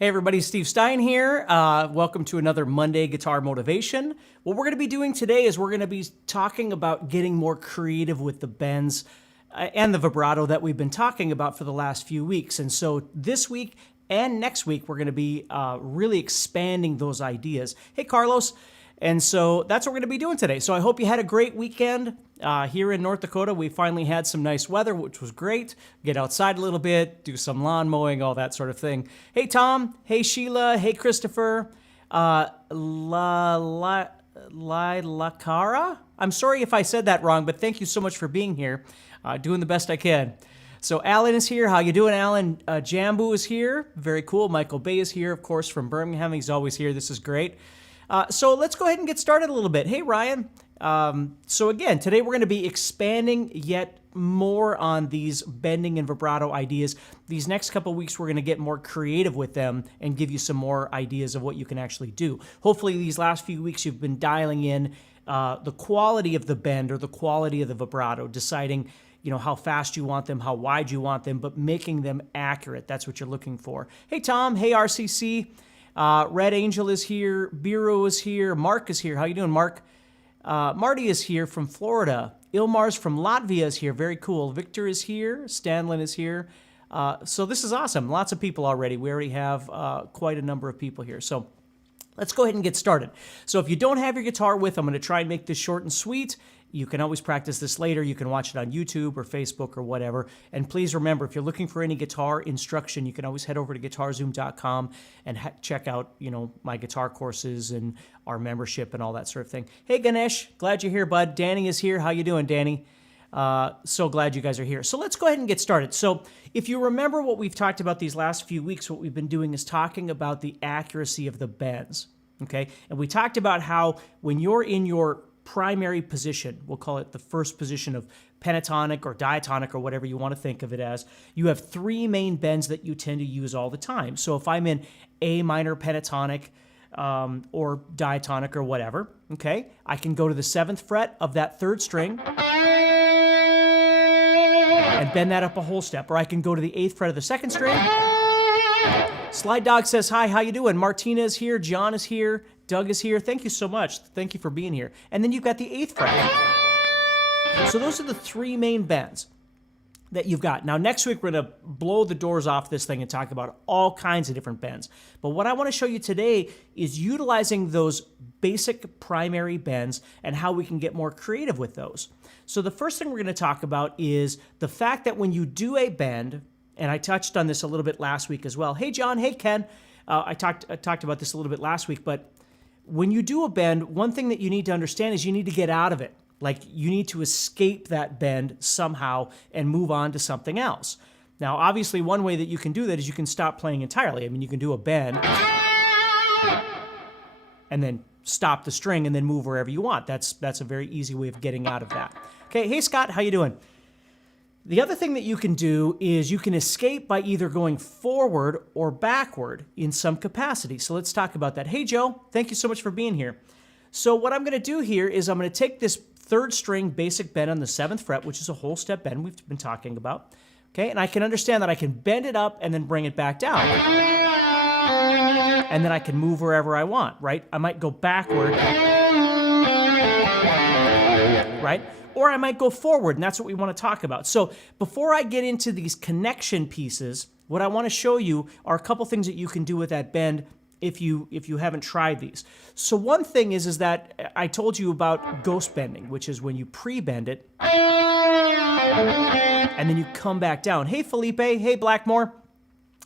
Hey everybody, Steve Stine here. Welcome to another Monday Guitar Motivation. What we're going to be doing today is we're going to be talking about getting more creative with the bends and the vibrato that we've been talking about for the last few weeks. And so this week and next week, we're going to be really expanding those ideas. Hey Carlos. And so that's what we're going to be doing today. So I hope you had a great weekend. Here in North Dakota, we finally had some nice weather, which was great. Get outside a little bit, do some lawn mowing, all that sort of thing. Hey, Tom. Hey, Sheila. Hey, Christopher. Lacara? I'm sorry if I said that wrong, but thank you so much for being here. Doing the best I can. So Alan is here. How you doing, Alan? Jambu is here. Very cool. Michael Bay is here, of course, from Birmingham. He's always here. This is great. So let's go ahead and get started a little bit. Hey, Ryan. So again, today we're going to be expanding yet more on these bending and vibrato ideas. These next couple of weeks, we're going to get more creative with them and give you some more ideas of what you can actually do. Hopefully, these last few weeks, you've been dialing in the quality of the bend or the quality of the vibrato, deciding how fast you want them, how wide you want them, but making them accurate. That's what you're looking for. Hey, Tom. Hey, RCC. Red Angel is here. Biro is here. Mark is here. How you doing, Mark? Marty is here from Florida. Ilmar's from Latvia is here. Very cool. Victor is here. Stanlin is here. So this is awesome. Lots of people already. We already have quite a number of people here. So let's go ahead and get started. So if you don't have your guitar with, I'm going to try and make this short and sweet. You can always practice this later. You can watch it on YouTube or Facebook or whatever. And please remember, if you're looking for any guitar instruction, you can always head over to guitarzoom.com and check out, my guitar courses and our membership and all that sort of thing. Hey, Ganesh, glad you're here, bud. Danny is here. How you doing, Danny? So glad you guys are here. So let's go ahead and get started. So if you remember what we've talked about these last few weeks, what we've been doing is talking about the accuracy of the bends, okay? And we talked about how when you're in your primary position, we'll call it the first position of pentatonic or diatonic or whatever you want to think of it as, you have three main bends that you tend to use all the time. So if I'm in A minor pentatonic or diatonic or whatever, okay, I can go to the 7th fret of that 3rd string and bend that up a whole step. Or I can go to the 8th fret of the 2nd string. Slide Dog says, hi, how you doing? Martina is here, John is here, Doug is here. Thank you so much. Thank you for being here. And then you've got the 8th fret. So those are the three main bends that you've got. Now, next week, we're going to blow the doors off this thing and talk about all kinds of different bends. But what I want to show you today is utilizing those basic primary bends and how we can get more creative with those. So the first thing we're going to talk about is the fact that when you do a bend, and I touched on this a little bit last week as well. Hey, John. Hey, Ken. I talked about this a little bit last week, but when you do a bend, one thing that you need to understand is you need to get out of it. Like you need to escape that bend somehow and move on to something else. Now, obviously, one way that you can do that is you can stop playing entirely. I mean, you can do a bend and then stop the string and then move wherever you want. That's a very easy way of getting out of that. Okay, hey, Scott. How you doing? The other thing that you can do is you can escape by either going forward or backward in some capacity. So let's talk about that. Hey, Joe, thank you so much for being here. So what I'm going to do here is I'm going to take this 3rd string basic bend on the 7th fret, which is a whole step bend we've been talking about. Okay, and I can understand that I can bend it up and then bring it back down. And then I can move wherever I want, right? I might go backward, right? Or I might go forward, and that's what we want to talk about. So before I get into these connection pieces, what I want to show you are a couple things that you can do with that bend if you haven't tried these. So one thing is that I told you about ghost bending, which is when you pre-bend it, and then you come back down. Hey, Felipe. Hey, Blackmore.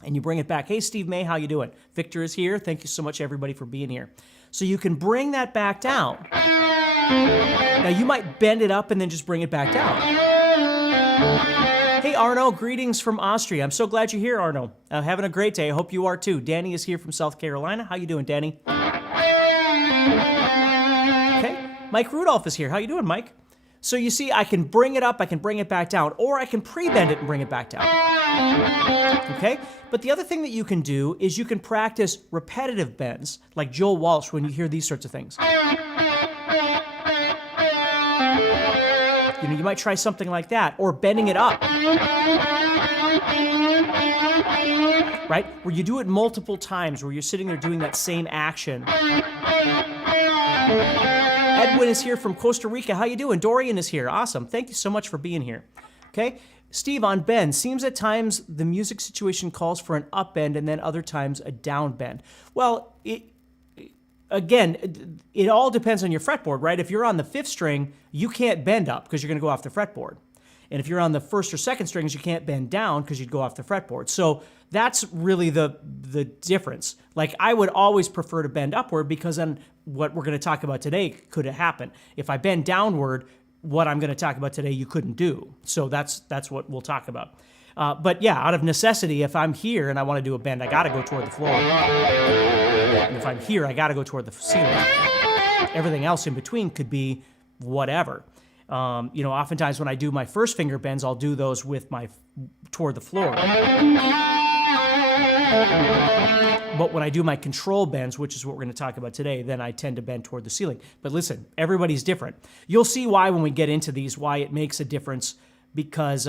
And you bring it back. Hey, Steve May, how you doing? Victor is here. Thank you so much, everybody, for being here. So you can bring that back down. Now, you might bend it up and then just bring it back down. Hey, Arno, greetings from Austria. I'm so glad you're here, Arno. Having a great day. I hope you are, too. Danny is here from South Carolina. How you doing, Danny? Okay. Mike Rudolph is here. How you doing, Mike? So you see, I can bring it up, I can bring it back down, or I can pre-bend it and bring it back down. Okay? But the other thing that you can do is you can practice repetitive bends, like Joel Walsh when you hear these sorts of things. You might try something like that, or bending it up. right? Where you do it multiple times, where you're sitting there doing that same action. Edwin is here from Costa Rica. How you doing? Dorian is here. Awesome. Thank you so much for being here. Okay. Steve on bend. Seems at times the music situation calls for an up bend and then other times a down bend. Well, again, it all depends on your fretboard, right? If you're on the 5th string, you can't bend up because you're going to go off the fretboard. And if you're on the 1st or 2nd strings, you can't bend down because you'd go off the fretboard. So that's really the difference. Like, I would always prefer to bend upward because then what we're going to talk about today could happen. If I bend downward, what I'm going to talk about today you couldn't do. So that's what we'll talk about. But yeah, out of necessity, if I'm here and I want to do a bend, I got to go toward the floor. And if I'm here, I got to go toward the ceiling. Everything else in between could be whatever. Oftentimes when I do my first finger bends, I'll do those with my toward the floor. But when I do my control bends, which is what we're going to talk about today, then I tend to bend toward the ceiling. But listen, everybody's different. You'll see why when we get into these, why it makes a difference, because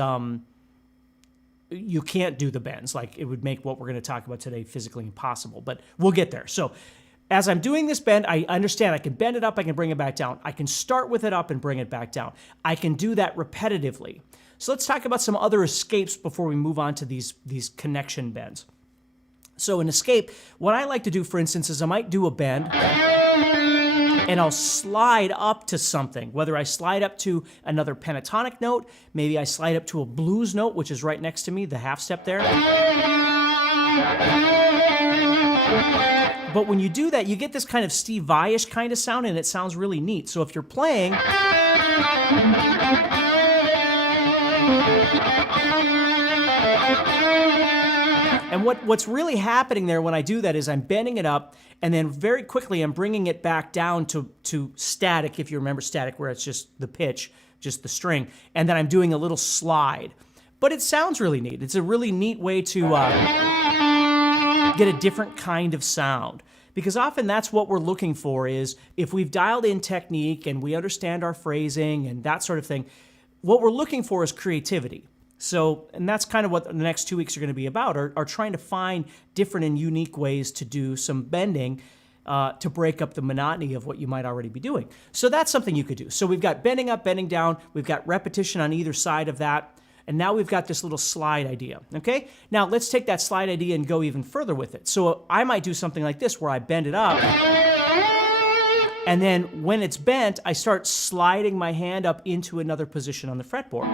you can't do the bends. Like, it would make what we're going to talk about today physically impossible. But we'll get there. So as I'm doing this bend, I understand I can bend it up, I can bring it back down. I can start with it up and bring it back down. I can do that repetitively. So let's talk about some other escapes before we move on to these connection bends. So an escape, what I like to do, for instance, is I might do a bend and I'll slide up to something, whether I slide up to another pentatonic note, maybe I slide up to a blues note, which is right next to me, the half step there. But when you do that, you get this kind of Steve Vai-ish kind of sound, and it sounds really neat. So if you're playing, and what's really happening there when I do that is I'm bending it up, and then very quickly I'm bringing it back down to static, if you remember static, where it's just the pitch, just the string, and then I'm doing a little slide. But it sounds really neat. It's a really neat way to get a different kind of sound. Because often that's what we're looking for, is if we've dialed in technique and we understand our phrasing and that sort of thing, what we're looking for is creativity. So, and that's kind of what the next 2 weeks are going to be about, are trying to find different and unique ways to do some bending to break up the monotony of what you might already be doing. So that's something you could do. So we've got bending up, bending down, we've got repetition on either side of that, and now we've got this little slide idea, okay? Now let's take that slide idea and go even further with it. So I might do something like this, where I bend it up, and then when it's bent, I start sliding my hand up into another position on the fretboard.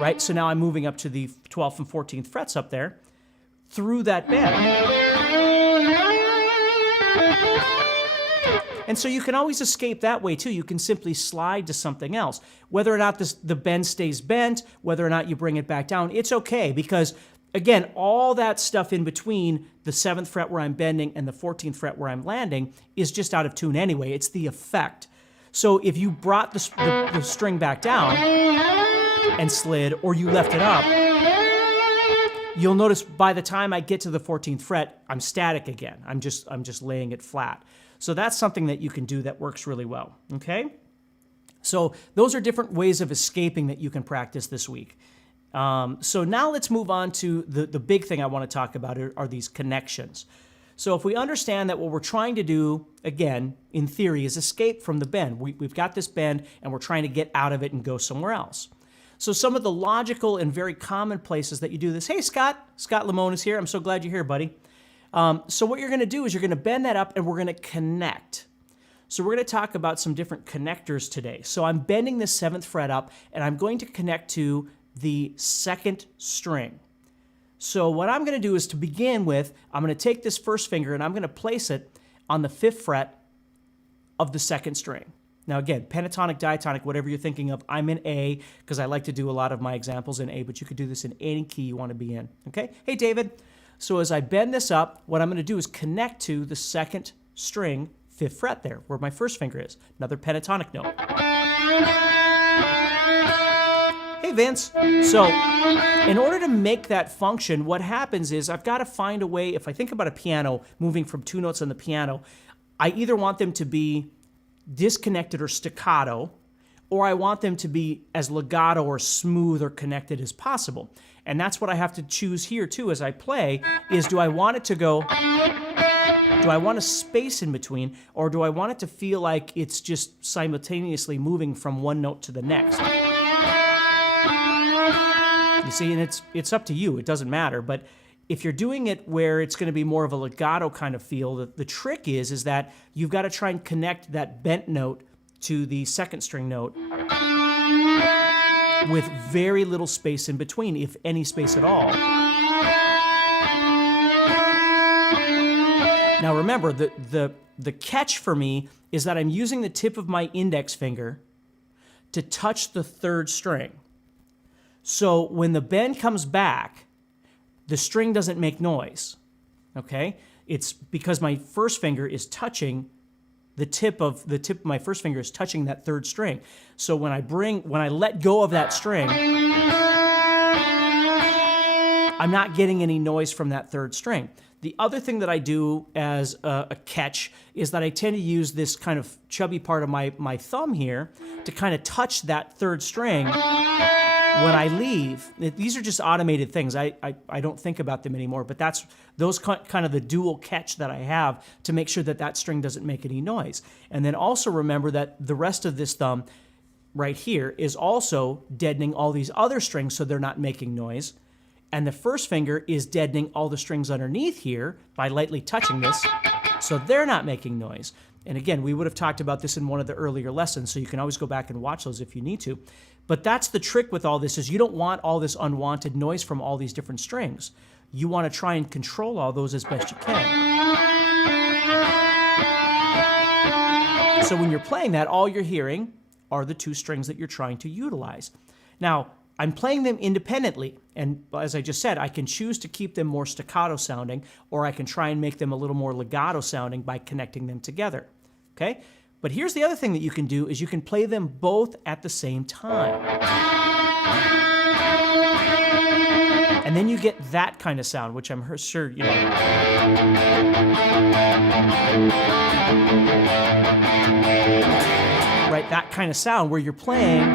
Right, so now I'm moving up to the 12th and 14th frets up there through that bend. And so you can always escape that way too. You can simply slide to something else. Whether or not the bend stays bent, whether or not you bring it back down, it's okay, because again, all that stuff in between the 7th fret where I'm bending and the 14th fret where I'm landing is just out of tune anyway. It's the effect. So if you brought the string back down and slid, or you left it up, you'll notice by the time I get to the 14th fret, I'm static again. I'm just laying it flat. So that's something that you can do that works really well, okay? So those are different ways of escaping that you can practice this week. So now let's move on to the big thing I want to talk about are these connections. So if we understand that what we're trying to do, again, in theory, is escape from the bend. We've got this bend, and we're trying to get out of it and go somewhere else. So some of the logical and very common places that you do this. Hey, Scott Lamone is here. I'm so glad you're here, buddy. So what you're going to do is you're going to bend that up, and we're going to connect. So we're going to talk about some different connectors today. So I'm bending the 7th fret up, and I'm going to connect to the 2nd string. So what I'm going to do is, to begin with, I'm going to take this first finger and I'm going to place it on the 5th fret of the 2nd string. Now again, pentatonic, diatonic, whatever you're thinking of, I'm in A because I like to do a lot of my examples in A, but you could do this in any key you want to be in, okay? Hey, David. So as I bend this up, what I'm going to do is connect to the 2nd string, 5th fret there, where my first finger is. Another pentatonic note. Hey, Vince. So in order to make that function, what happens is I've got to find a way. If I think about a piano moving from 2 notes on the piano, I either want them to be disconnected or staccato, or I want them to be as legato or smooth or connected as possible. And that's what I have to choose here too as I play, is do I want it to go, do I want a space in between, or do I want it to feel like it's just simultaneously moving from one note to the next? You see, and it's up to you, it doesn't matter, but if you're doing it where it's going to be more of a legato kind of feel, the trick is that you've got to try and connect that bent note to the second string note with very little space in between, if any space at all. Now remember, the catch for me is that I'm using the tip of my index finger to touch the third string. So when the bend comes back, the string doesn't make noise, okay? It's because my first finger is touching the tip of my first finger is touching that third string. So when I let go of that string, I'm not getting any noise from that third string. The other thing that I do as a catch is that I tend to use this kind of chubby part of my thumb here to kind of touch that third string when I leave. These are just automated things. I don't think about them anymore, but those kind of the dual catch that I have to make sure that that string doesn't make any noise. And then also remember that the rest of this thumb right here is also deadening all these other strings so they're not making noise. And the first finger is deadening all the strings underneath here by lightly touching this so they're not making noise. And again, we would have talked about this in one of the earlier lessons, so you can always go back and watch those if you need to. But that's the trick with all this, is you don't want all this unwanted noise from all these different strings. You want to try and control all those as best you can. So when you're playing that, all you're hearing are the two strings that you're trying to utilize. Now, I'm playing them independently, and as I just said, I can choose to keep them more staccato sounding, or I can try and make them a little more legato sounding by connecting them together, okay? But here's the other thing that you can do, is you can play them both at the same time. And then you get that kind of sound, which I'm sure, you know. Right, that kind of sound where you're playing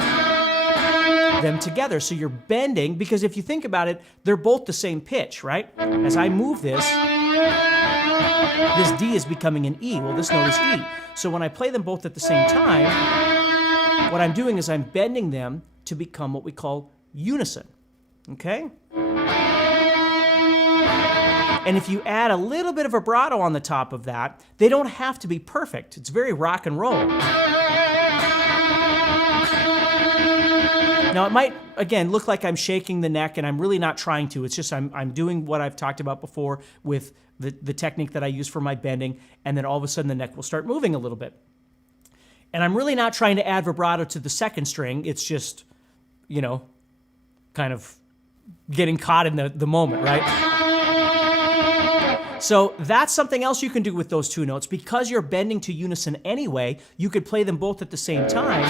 them together. So you're bending, because if you think about it, they're both the same pitch, right? As I move this D is becoming an E. Well, this note is E. So when I play them both at the same time, what I'm doing is I'm bending them to become what we call unison, okay? And if you add a little bit of vibrato on the top of that, they don't have to be perfect. It's very rock and roll. Now, it might, again, look like I'm shaking the neck, and I'm really not trying to. It's just I'm doing what I've talked about before with the technique that I use for my bending, and then all of a sudden the neck will start moving a little bit. And I'm really not trying to add vibrato to the second string. It's just, you know, kind of getting caught in the moment, right? So that's something else you can do with those two notes. Because you're bending to unison anyway, you could play them both at the same time.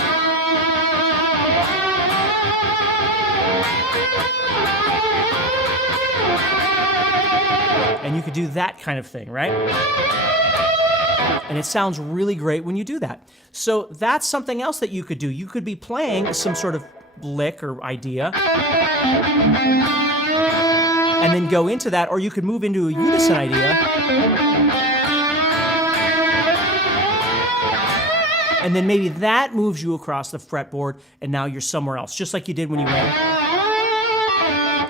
And you could do that kind of thing, right? And it sounds really great when you do that. So that's something else that you could do. You could be playing some sort of lick or idea, and then go into that, or you could move into a unison idea, and then maybe that moves you across the fretboard, and now you're somewhere else, just like you did when you went,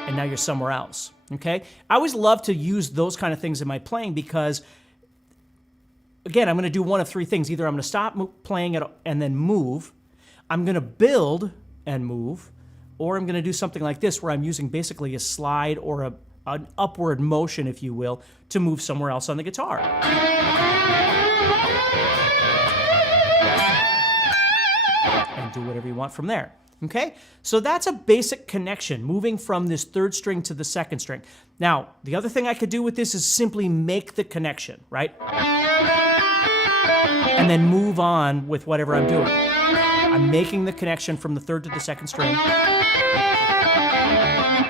and now you're somewhere else. Okay? I always love to use those kind of things in my playing because, again, I'm going to do one of three things. Either I'm going to stop playing it and then move, I'm going to build and move, or I'm going to do something like this where I'm using basically a slide or an upward motion, if you will, to move somewhere else on the guitar. And do whatever you want from there. Okay? So that's a basic connection, moving from this third string to the second string. Now, the other thing I could do with this is simply make the connection, right? And then move on with whatever I'm doing. I'm making the connection from the third to the second string,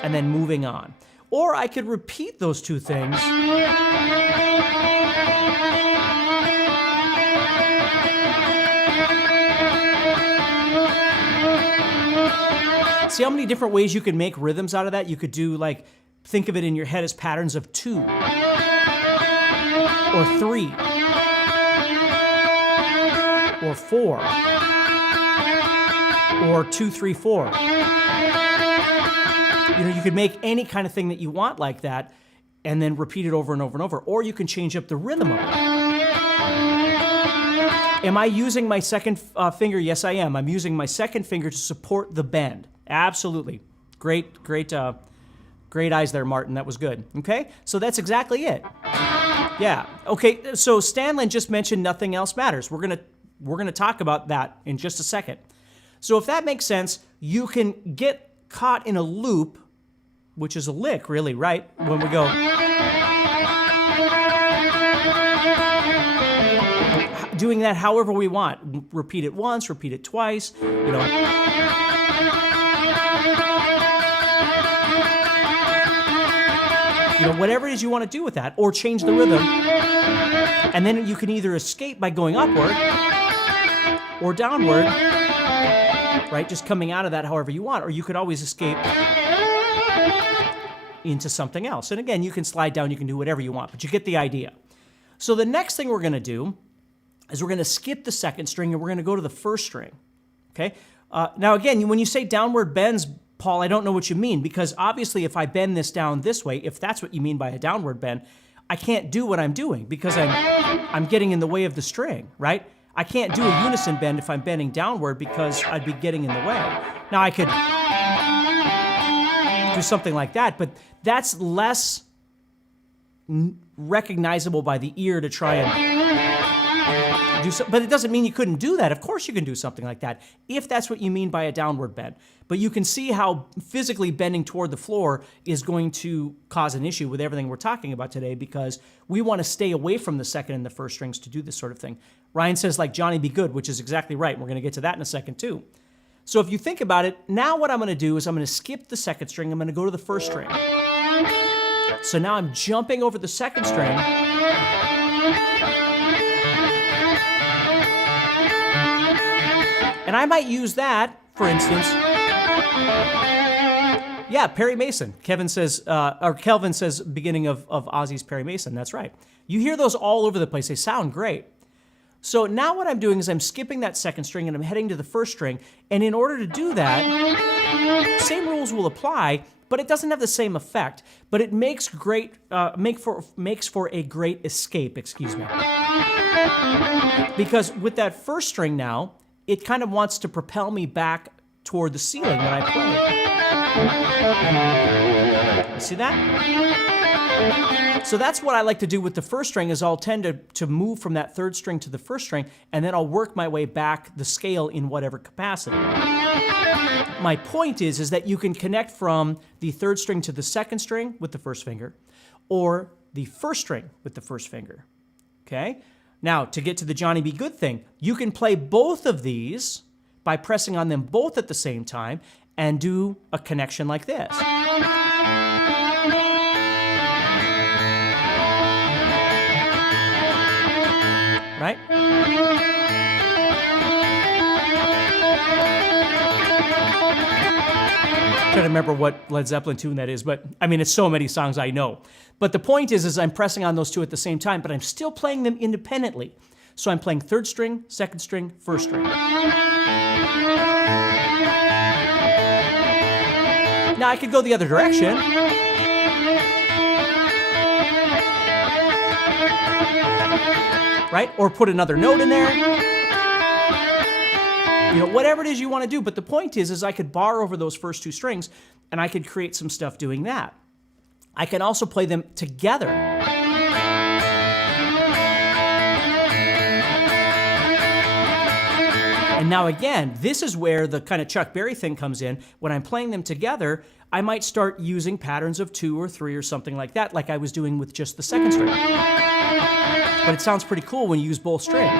and then moving on. Or I could repeat those two things See how many different ways you could make rhythms out of that? You could do like, think of it in your head as patterns of 2 or 3 or 4 or 2, 3, 4. You know, you could make any kind of thing that you want like that and then repeat it over and over and over. Or you can change up the rhythm of it. Am I using my second finger? Yes, I am. I'm using my second finger to support the bend. Absolutely. Great eyes there, Martin. That was good. Okay? So that's exactly it. Yeah. Okay, so Stanley just mentioned nothing else matters. We're gonna talk about that in just a second. So if that makes sense, you can get caught in a loop, which is a lick, really, right? When we go. Doing that however we want. Repeat it once, repeat it twice, you know. You know, whatever it is you want to do with that, or change the rhythm. And then you can either escape by going upward or downward, right? Just coming out of that however you want, or you could always escape into something else. And again, you can slide down, you can do whatever you want, but you get the idea. So the next thing we're going to do is we're going to skip the second string and we're going to go to the first string, okay? Now again, when you say downward bends, Paul, I don't know what you mean, because obviously if I bend this down this way, if that's what you mean by a downward bend, I can't do what I'm doing because I'm getting in the way of the string, right? I can't do a unison bend if I'm bending downward because I'd be getting in the way. Now I could do something like that, but that's less recognizable by the ear to try and do so. But it doesn't mean you couldn't do that. Of course you can do something like that if that's what you mean by a downward bend. But you can see how physically bending toward the floor is going to cause an issue with everything we're talking about today, because we want to stay away from the second and the first strings to do this sort of thing. Ryan says, like Johnny Be Good, which is exactly right. We're going to get to that in a second too. So if you think about it, now what I'm going to do is I'm going to skip the second string. I'm going to go to the first string. So now I'm jumping over the second string. And I might use that, for instance. Yeah, Perry Mason. Kelvin says, beginning of Ozzy's Perry Mason. That's right. You hear those all over the place. They sound great. So now what I'm doing is I'm skipping that second string and I'm heading to the first string. And in order to do that, same rules will apply, but it doesn't have the same effect. But it makes for a great escape, excuse me. Because with that first string now, it kind of wants to propel me back toward the ceiling when I play. See that? So that's what I like to do with the first string, is I'll tend to move from that third string to the first string, and then I'll work my way back the scale in whatever capacity. My point is that you can connect from the third string to the second string with the first finger, or the first string with the first finger, okay? Now, to get to the Johnny Be Good thing, you can play both of these by pressing on them both at the same time and do a connection like this. Right? Trying to remember what Led Zeppelin tune that is, but I mean, it's so many songs I know. But the point is I'm pressing on those two at the same time, but I'm still playing them independently. So I'm playing third string, second string, first string. Now I could go the other direction. Right? Or put another note in there. You know, whatever it is you want to do. But the point is I could bar over those first two strings and I could create some stuff doing that. I can also play them together. And now again, this is where the kind of Chuck Berry thing comes in. When I'm playing them together, I might start using patterns of 2 or 3 or something like that, like I was doing with just the second string. But it sounds pretty cool when you use both strings.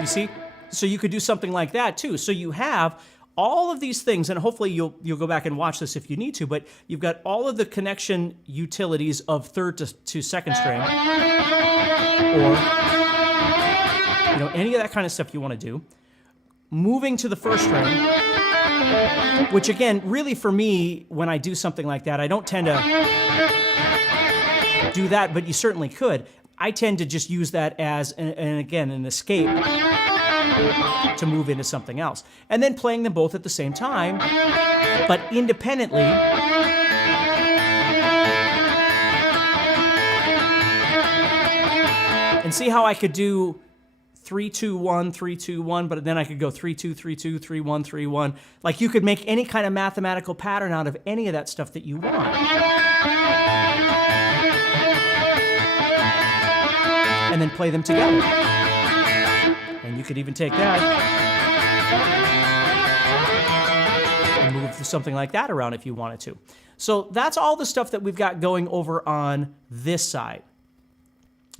You see? So you could do something like that too. So you have all of these things, and hopefully you'll go back and watch this if you need to, but you've got all of the connection utilities of third to second string, or any of that kind of stuff you want to do. Moving to the first string, which again, really for me, when I do something like that, I don't tend to do that, but you certainly could. I tend to just use that as, an escape to move into something else. And then playing them both at the same time, but independently. And see how I could do 3-2-1, 3-2-1, but then I could go 3-2, 3-2, 3-1, 3-1. Like, you could make any kind of mathematical pattern out of any of that stuff that you want. And then play them together. And you could even take that and move something like that around if you wanted to. So that's all the stuff that we've got going over on this side.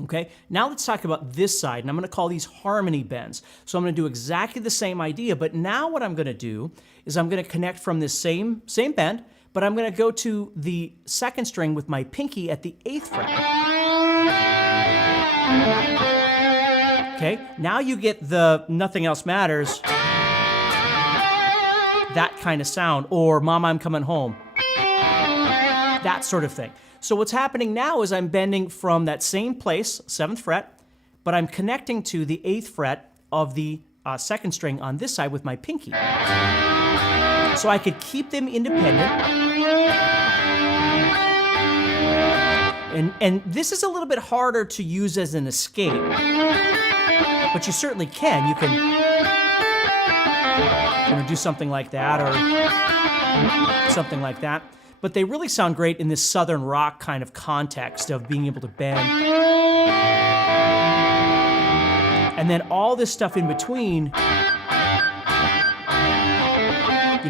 Okay, now let's talk about this side, and I'm going to call these harmony bends. So I'm going to do exactly the same idea, but now what I'm going to do is I'm going to connect from this same bend, but I'm going to go to the second string with my pinky at the 8th fret. Okay, now you get the Nothing Else Matters, that kind of sound, or Mama, I'm Coming Home, that sort of thing. So what's happening now is I'm bending from that same place, 7th fret, but I'm connecting to the 8th fret of the second string on this side with my pinky. So I could keep them independent. And this is a little bit harder to use as an escape, but you certainly can. You can do something like that or something like that. But they really sound great in this Southern rock kind of context of being able to bend. And then all this stuff in between,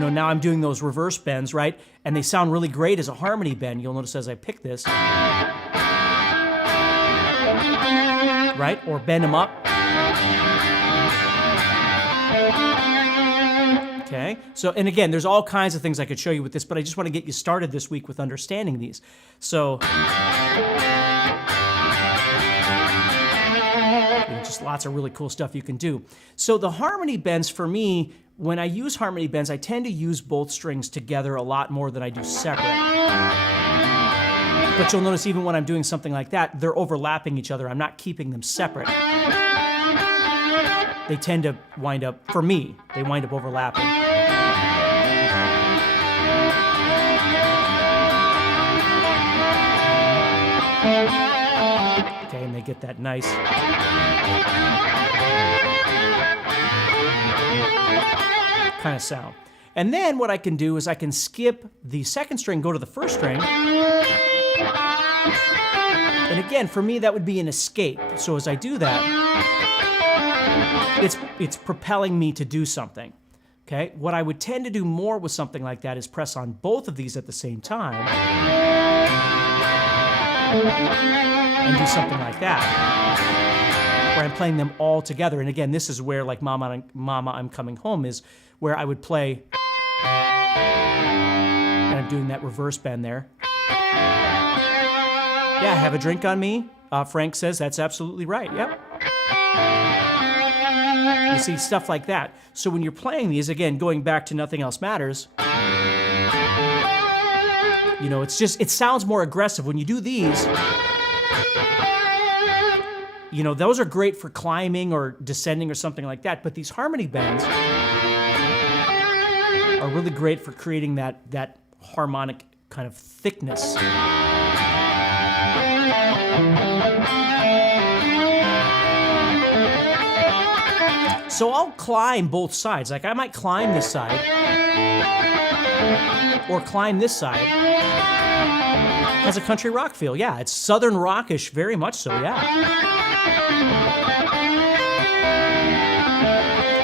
now I'm doing those reverse bends, right? And they sound really great as a harmony bend. You'll notice as I pick this, right? Or bend them up. Okay, so, and again, there's all kinds of things I could show you with this, but I just want to get you started this week with understanding these. So, just lots of really cool stuff you can do. So the harmony bends for me, when I use harmony bends, I tend to use both strings together a lot more than I do separate. But you'll notice even when I'm doing something like that, they're overlapping each other. I'm not keeping them separate. They tend to wind up, for me, they wind up overlapping. Okay, and they get that nice kind of sound. And then what I can do is I can skip the second string, go to the first string. And again, for me, that would be an escape. So as I do that, it's propelling me to do something, okay? What I would tend to do more with something like that is press on both of these at the same time and do something like that, where I'm playing them all together. And again, this is where, like Mama, I'm Coming Home is where I would play, and I'm doing that reverse bend there. Yeah, have a drink on me, Frank says. That's absolutely right, yep. You see, stuff like that. So when you're playing these, again, going back to Nothing Else Matters, it sounds more aggressive. When you do these, those are great for climbing or descending or something like that, but these harmony bends are really great for creating that harmonic kind of thickness. So I'll climb both sides. Like I might climb this side or climb this side. Has a country rock feel. Yeah, it's Southern rockish, very much so, yeah.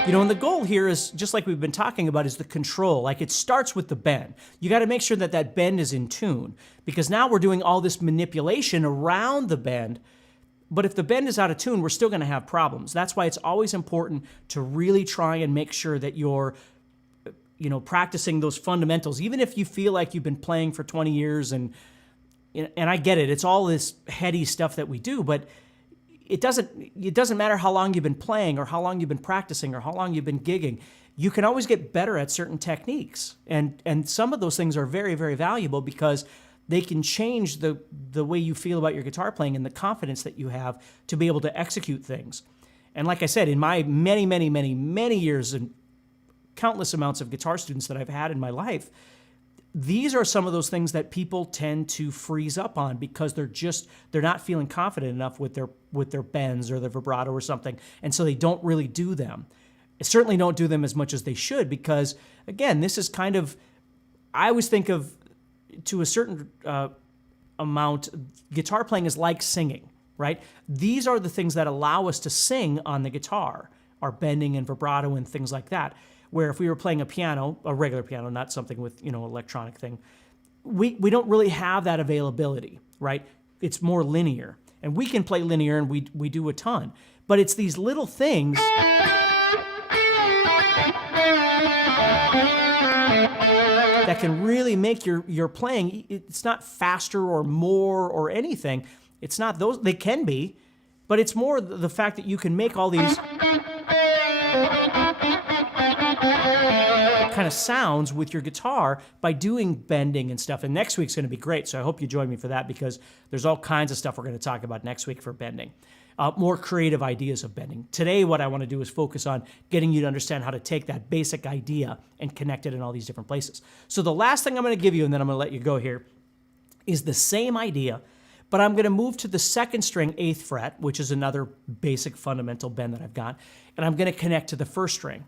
And the goal here is, just like we've been talking about, is the control. Like it starts with the bend. You got to make sure that bend is in tune, because now we're doing all this manipulation around the bend. But if the bend is out of tune, we're still going to have problems. That's why it's always important to really try and make sure that you're practicing those fundamentals, even if you feel like you've been playing for 20 years and I get it, it's all this heady stuff that we do, but it doesn't matter how long you've been playing or how long you've been practicing or how long you've been gigging. You can always get better at certain techniques. And some of those things are very, very valuable because they can change the way you feel about your guitar playing and the confidence that you have to be able to execute things. And like I said, in my many, many, many, many years and countless amounts of guitar students that I've had in my life, these are some of those things that people tend to freeze up on because they're not feeling confident enough with their bends or their vibrato or something, and so they don't really do them. Certainly don't do them as much as they should because, again, this is kind of, I always think of, to a certain amount, guitar playing is like singing, right? These are the things that allow us to sing on the guitar, our bending and vibrato and things like that. Where if we were playing a piano, a regular piano, not something with, electronic thing, we don't really have that availability, right? It's more linear. And we can play linear and we do a ton. But it's these little things that can really make your playing, it's not faster or more or anything. It's not those, they can be, but it's more the fact that you can make all these kind of sounds with your guitar by doing bending and stuff. And next week's going to be great, so I hope you join me for that because there's all kinds of stuff we're going to talk about next week for bending. More creative ideas of bending. Today, what I want to do is focus on getting you to understand how to take that basic idea and connect it in all these different places. So the last thing I'm going to give you, and then I'm going to let you go here, is the same idea, but I'm going to move to the second string, 8th fret, which is another basic fundamental bend that I've got, and I'm going to connect to the first string.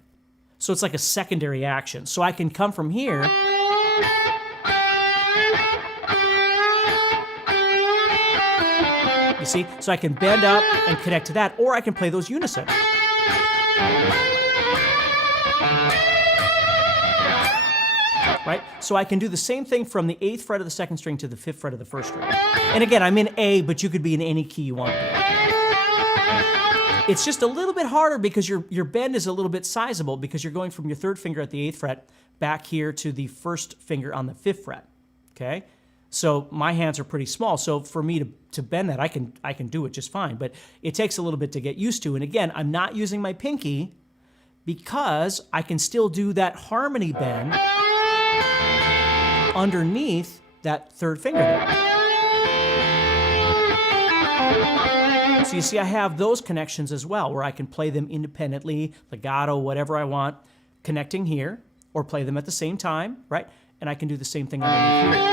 So it's like a secondary action. So I can come from here you see? So I can bend up and connect to that, or I can play those unison. Right? So I can do the same thing from the 8th fret of the second string to the 5th fret of the first string. And again, I'm in A, but you could be in any key you want to be. It's just a little bit harder because your bend is a little bit sizable because you're going from your 3rd finger at the 8th fret back here to the 1st finger on the 5th fret, okay? So my hands are pretty small, so for me to bend that, I can do it just fine, but it takes a little bit to get used to. And again, I'm not using my pinky because I can still do that harmony bend underneath that 3rd finger there. So you see, I have those connections as well, where I can play them independently, legato, whatever I want, connecting here, or play them at the same time, right? And I can do the same thing underneath here.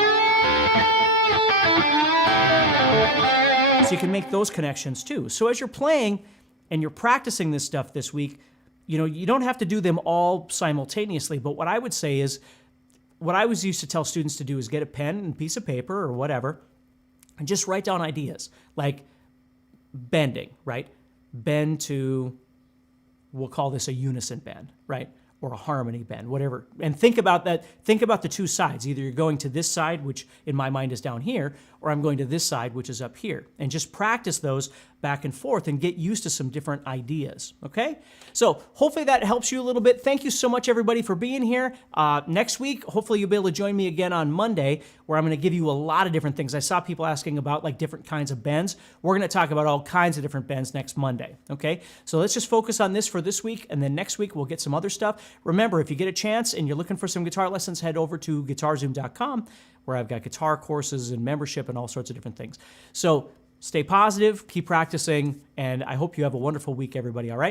So you can make those connections too. So as you're playing and you're practicing this stuff this week, you don't have to do them all simultaneously, but what I would say is, what I always used to tell students to do is get a pen and piece of paper or whatever, and just write down ideas, like bending, right? Bend to, we'll call this a unison bend, right? Or a harmony bend, whatever. And think about that. Think about the two sides. Either you're going to this side, which in my mind is down here, or I'm going to this side, which is up here. And just practice those back and forth and get used to some different ideas, okay? So hopefully that helps you a little bit. Thank you so much, everybody, for being here. Next week, hopefully you'll be able to join me again on Monday, where I'm going to give you a lot of different things. I saw people asking about like different kinds of bends. We're going to talk about all kinds of different bends next Monday, okay? So let's just focus on this for this week, and then next week we'll get some other stuff. Remember, if you get a chance and you're looking for some guitar lessons, head over to GuitarZoom.com, where I've got guitar courses and membership and all sorts of different things. So stay positive, keep practicing, and I hope you have a wonderful week, everybody, all right?